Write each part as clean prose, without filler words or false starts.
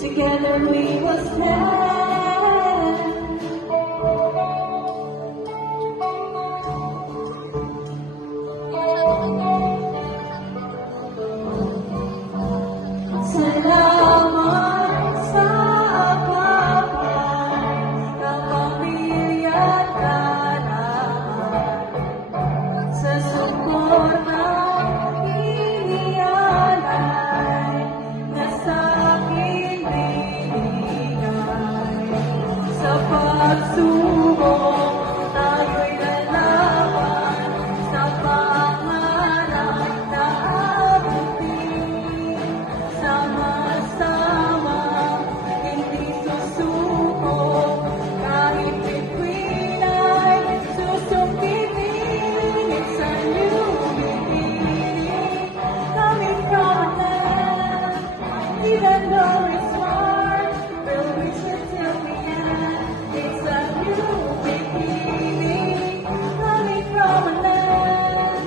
Together we will stand. Salamat sa kapal, kapamilya naman, sa suportang inialay na sa aking binigay. Sa pagsubok, tayo'y lalaban, sa pangarap na abutin. Sama-sama, hindi susuko, kahit bituin ay susungkitin. It's a new beginning, coming from a land, even though it's hard, we'll reach it till the end. It's a new beginning, coming from a land.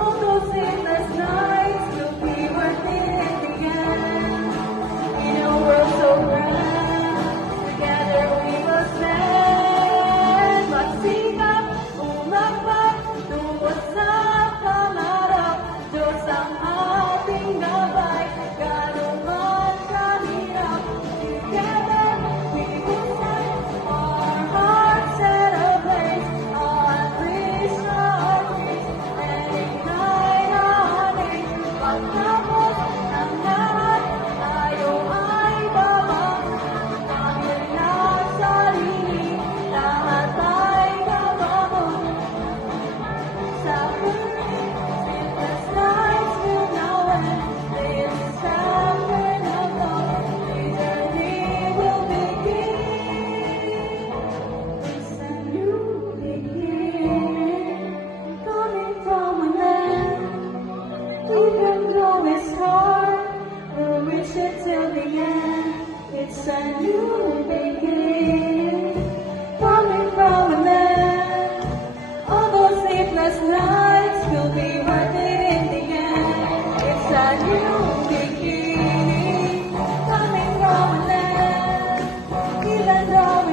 All those endless nights will be worth it in the end. In a world so grand, together we will stand. Magsikap, umapat, tungkol sa pangarap. Diyos ang ating gabay, gano'n man kahirap. Together we will stand, our hearts set ablaze, unleash our dreams, and ignite our days. Pagtapos ng lahat, tayo ay babangon. Tayo na sarili, lahat ay babangon. Sa puling, endless nights will now end. This chapter of love, the journey will begin. It's a new beginning, coming from a land. Even though it's hard, we'll reach it till the end. It's a new beginning, coming from a land. All those sleepless nights will be worth it in the end. It's a new beginning, coming from a land. Even though